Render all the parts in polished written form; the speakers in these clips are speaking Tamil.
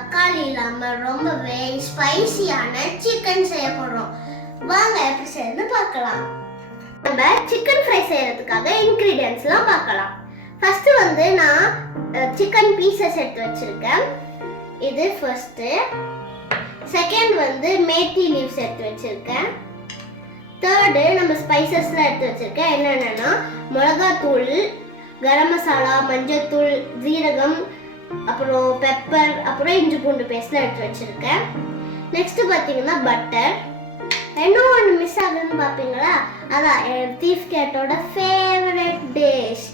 தக்காளி இல்லாம ரொம்பவே ஸ்பைசியான சிக்கன் செய்ய போறோம். வாங்க எப்படி செய்யணும்னு பார்க்கலாம். நம்ம சிக்கன் ஃப்ரை செய்யறதுக்காக இன்கிரிடியன்ட்ஸ்லாம் பார்க்கலாம். ஃபர்ஸ்ட் வந்து நான் சிக்கன் பீசஸ் எடுத்து வச்சிருக்கேன். இது ஃபர்ஸ்ட். செகண்ட் வந்து மேத்தி லீவ்ஸ் எடுத்து வச்சிருக்கேன். தேர்டு நம்ம ஸ்பைசஸ்லாம் எடுத்து வச்சிருக்கேன். என்னென்னா மிளகாத்தூள், கரம் மசாலா, மஞ்சள்தூள், ஜீரகம், அப்புறம் பெப்பர், அப்புறம் இஞ்சி பூண்டு பேஸ்ட்லாம் எடுத்து வச்சிருக்கேன். நெக்ஸ்ட் பார்த்தீங்கன்னா பட்டர். இன்னும் ஒன்று மிஸ் ஆகுதுன்னு பார்ப்பீங்களா, அதான் என் தீஃப் கேட்டோட ஃபேவரட் டிஷ்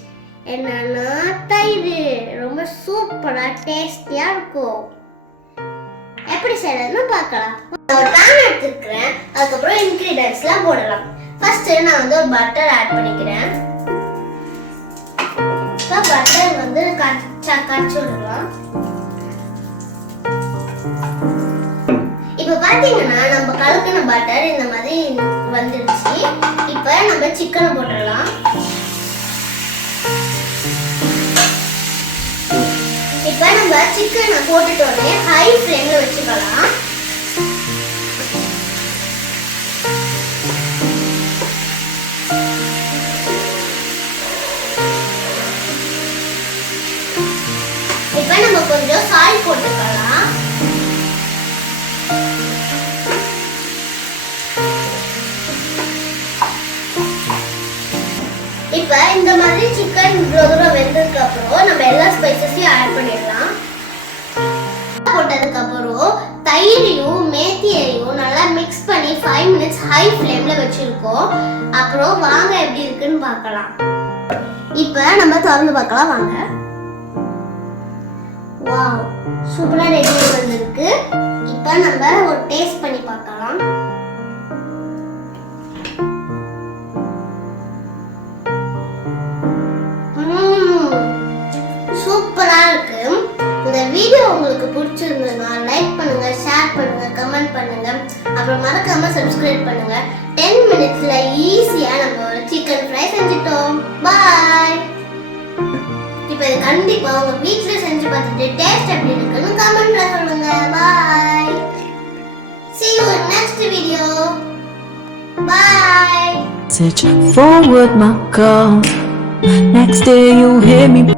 என்னன்னா தயிர். ரொம்ப சூப்பராக டேஸ்டியாக இருக்கும். எப்படி செய்யறதுன்னு பார்க்கலாம். ஒரு பேன் எடுத்துக்கிறேன். அதுக்கப்புறம் இன்கிரிடியன்ட்ஸ்லாம் போடலாம். ஃபர்ஸ்ட் நான் வந்து ஒரு பட்டர் ஆட் பண்ணிக்கிறேன். பட்டர் வந்து கரைச்சி விடலாம். இப்போ பார்த்தீங்கன்னா நம்ம கலக்கின பட்டர் இந்த மாதிரி வந்துடுச்சு. இப்போ நம்ம சிக்கனை போட்டுடலாம். இப்போ நம்ம சிக்கனை போட்டுட்டோடனே ஹை ஃப்ளேமில் வச்சுக்கலாம். இப்போ நம்ம கொஞ்சம் சால்ட் போட்டுக்கலாம். இப்போ இந்த மாதிரி சிக்கன் இவ்வளோ தூரம் வெந்ததுக்கு அப்புறம் நம்ம எல்லா ஸ்பைசஸையும் ஆட் பண்ணிடலாம். போட்டதுக்கு அப்புறம் தயிரையும் மேத்தியையும் நல்லா மிக்ஸ் பண்ணி 5 minutes ஹை ஃப்ளேம்ல வச்சிருக்கோம். அப்புறம் வாங்க எப்படி இருக்குன்னு பார்க்கலாம். இப்போ நம்ம திறந்து பார்க்கலாம் வாங்க. வாவ், சூப்பரா ரெடி வந்திருக்கு. இப்போ நம்ம ஒரு டேஸ்ட் பண்ணி பார்க்கலாம். சூப்பரா இருக்கு. இந்த வீடியோ உங்களுக்கு பிடிச்சிருந்ததுன்னா லைக் பண்ணுங்க, ஷேர் பண்ணுங்க, கமெண்ட் பண்ணுங்க, அப்புறம் மறக்காம சப்ஸ்கிரைப் பண்ணுங்க. 10 minutesல ஈஸியா நம்ம ஒரு சிக்கன் ஃப்ரை செஞ்சிட்டோம். பாய். இப்போ இது கண்டிப்பா உங்க வீட்ல செஞ்சு பார்த்துட்டு டேஸ்ட் எப்படி இருக்குன்னு கமெண்ட்ல சொல்லுங்க. பாய். See you in next video. Bye. Search forward my call. Next day you hear me.